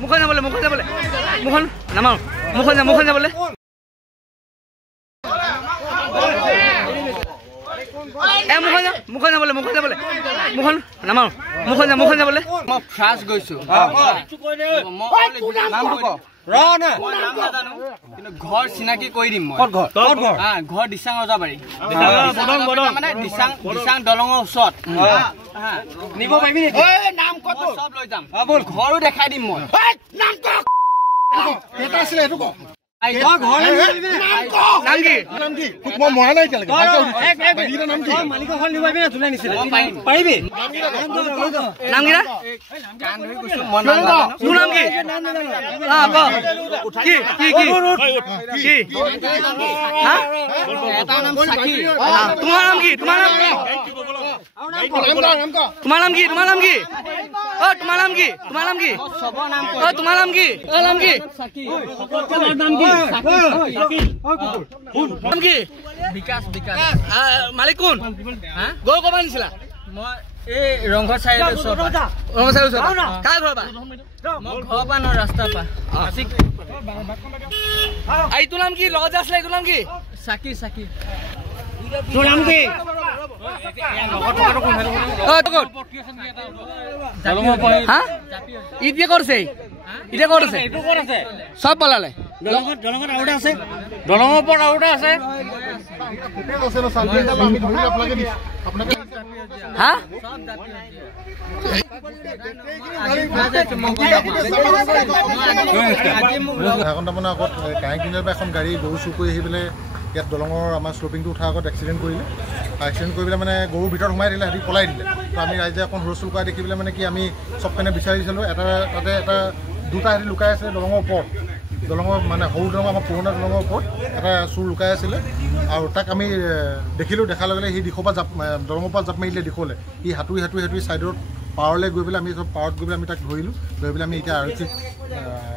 মুখন যাবলৈ মুখন নামাৰো মুখন যাবলৈ মুখন যাবলৈ মুখন নামাৰো মুখন যাবলৈ মই ফাৰ্ষ্ট গৈছো কিন্তু ঘৰ চিনাকি কৰি দিম মই ঘৰ দিচাং ৰজাবাৰী মানে দিচাং দলঙৰ ওচৰত নিব পাৰিবি চব লৈ যাম ঘৰো দেখাই দিম মই মালিক কোন গৈ কবা নিছিলা মই এই ৰংঘৰ চাইডৰ ওচৰত কাৰ ঘৰ বা মই ঘৰ পা ন ৰাস্তা পা এইটো নাম কি লগত আছিলে এইটো নাম কি সাকি তোৰ নাম কি ইতিয়া কৰিছে সব পালালে দলঙত আউটা আছে দলঙৰ ওপৰত আউটা আছে এখন গাড়ী গৰু চুৰ কৰি আহি পেলাই ইয়াত দলঙৰ আমাৰ শ্লপিংটো উঠাৰ আগত এক্সিডেণ্ট কৰিলে মানে গৰুৰ ভিতৰত সোমাই দিলে সিহঁতি পলাই দিলে তো আমি ৰাইজে অকণ হুলস্থুল কৰা দেখি পেলাই মানে কি আমি চব পিনে বিচাৰিছিলোঁ তাতে এটা দুটা সিহঁতি লুকাই আছিলে দলঙৰ ওপৰত দলঙৰ মানে সৰু দলঙৰ আমাৰ পুৰণা দলঙৰ ওপৰত এটা চুৰ লুকাই আছিলে আৰু তাক আমি দেখিলোঁ দেখাৰ লগে লগে সি দিশৰ পৰা দলঙৰ পৰা জাপ মাৰিলে দিশলৈ সি সাঁতুৰি ছাইডত পাৱাৰলৈ গৈ পেলাই আমি চব পাৱাৰত গৈ পেলাই আমি তাক ধৰিলোঁ ধৰি পেলাই আমি এতিয়া আৰক্ষীক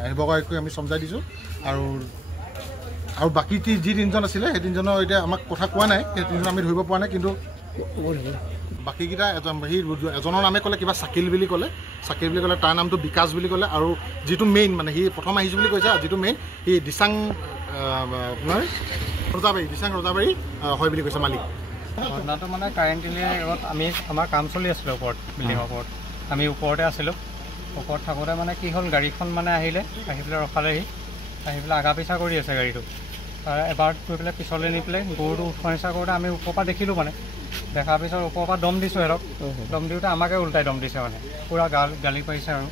আহিবগৈ আমি সমজাই দিছোঁ আৰু বাকী যি তিনিজন আছিলে সেই তিনিজনৰ এতিয়া আমাক কথা কোৱা নাই সেই তিনিজন আমি ধৰিব পৰা নাই কিন্তু বাকীকেইটা এজনৰ নামে ক'লে কিবা চাকিল বুলি ক'লে তাৰ নামটো বিকাশ বুলি ক'লে আৰু যিটো মেইন মানে সি প্ৰথম আহিছোঁ বুলি কৈছে যিটো মেইন সি দিচাং আপোনাৰ ৰজাবাৰী হয় বুলি কৈছে মালিক ঘটনাটো মানে কাৰেণ্টলি আমি আমাৰ কাম চলি আছিলোঁ ওপৰত বিল্ডিঙৰ ওপৰত আমি ওপৰতে আছিলোঁ ওপৰত থাকোঁতে মানে কি হ'ল গাড়ীখন মানে আহি পেলাই ৰখালেহি আহি পেলাই আগা পিছা কৰি আছে গাড়ীটো এবাৰ গৈ পেলাই পিছলৈ নি পেলাই গৰুটো উঠোৱা নিচা কৰোঁতে আমি ওপৰৰ পৰা দেখিলোঁ মানে দেখাৰ পিছত ওপৰৰ পৰা দম দিছোঁ সিহঁতক দম দিওঁতে আমাকে উল্টাই দম দিছে মানে পূৰা গালি পাৰিছে আৰু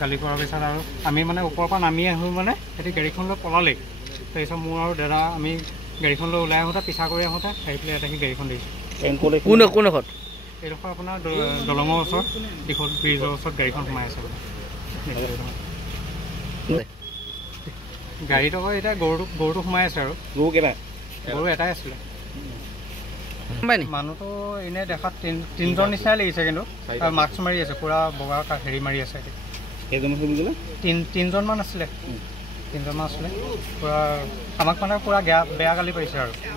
গালি কৰাৰ পিছত আৰু আমি মানে ওপৰৰ পৰা নামি আহোঁ মানে সিহঁতি গাড়ীখনলৈ পলালেই তাৰপিছত মোৰ আৰু দাদা আমি গাড়ীখনলৈ ওলাই আহোঁতে পিছা কৰি আহোঁতে আহি পেলাই এটা গাড়ীখন দিছোঁ কোনডোখৰত এইডোখৰ আপোনাৰ দলঙৰ ওচৰত দীঘল ব্ৰিজৰ ওচৰত গাড়ীখন সোমাই আছে গাড়ীটো আকৌ এতিয়া গৰুটো সোমাই আছে আৰু গৰু এটাই আছিলে মানুহটো এনেই দেখাত তিনিজন নিচিনাই লাগিছে কিন্তু মাস্ক মাৰি আছে পূৰা বগা হেৰি মাৰি আছে তিনিজনমান আছিলে পূৰা আমাক মানে পূৰা বেয়া গালি পাৰিছে আৰু